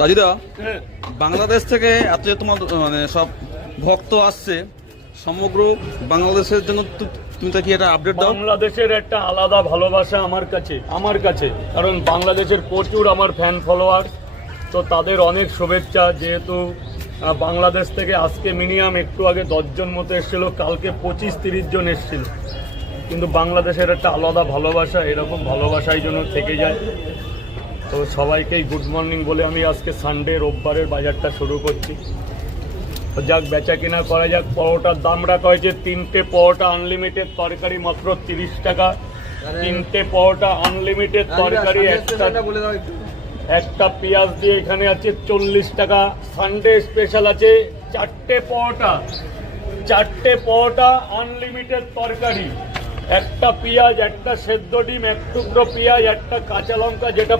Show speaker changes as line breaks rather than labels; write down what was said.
রাজুদা, বাংলাদেশ থেকে এত তোমার মানে সব ভক্ত আসছে, সমগ্র বাংলাদেশের জন্য তুমি কি একটা আপডেট দাও?
বাংলাদেশের একটা আলাদা ভালোবাসা আমার কাছে আমার কাছে। কারণ বাংলাদেশের প্রচুর আমার ফ্যান ফলোয়ার তো তাদের অনেক শুভেচ্ছা। যেহেতু বাংলাদেশ থেকে আজকে মিনিমাম একটু আগে দশজন মতো এসেছিল, কালকে পঁচিশ তিরিশ জন এসেছিল। কিন্তু বাংলাদেশের একটা আলাদা ভালোবাসা, এরকম ভালোবাসাই জন্য থেকে যায়। তো সবাইকেই গুড মর্নিং বলে আমি আজকে সানডে রোববারের বাজারটা শুরু করছি। যাক বেচা কিনা করা যাক। পরোটার দাম রাখা হয়েছে তিনটে পরোটা আনলিমিটেড তরকারি মাত্র তিরিশ টাকা। তিনটে পরোটা আনলিমিটেড তরকারি একটা একটা। পেঁয়াজ দিয়ে এখানে আছে চল্লিশ টাকা। সানডে স্পেশাল আছে চারটে পরোটা। চারটে পরোটা আনলিমিটেড তরকারি। একটা পেঁয়াজ একটা সেদ্ধ ডিম এক টুকরো পেঁয়াজ একটা কাঁচা লঙ্কা যেটা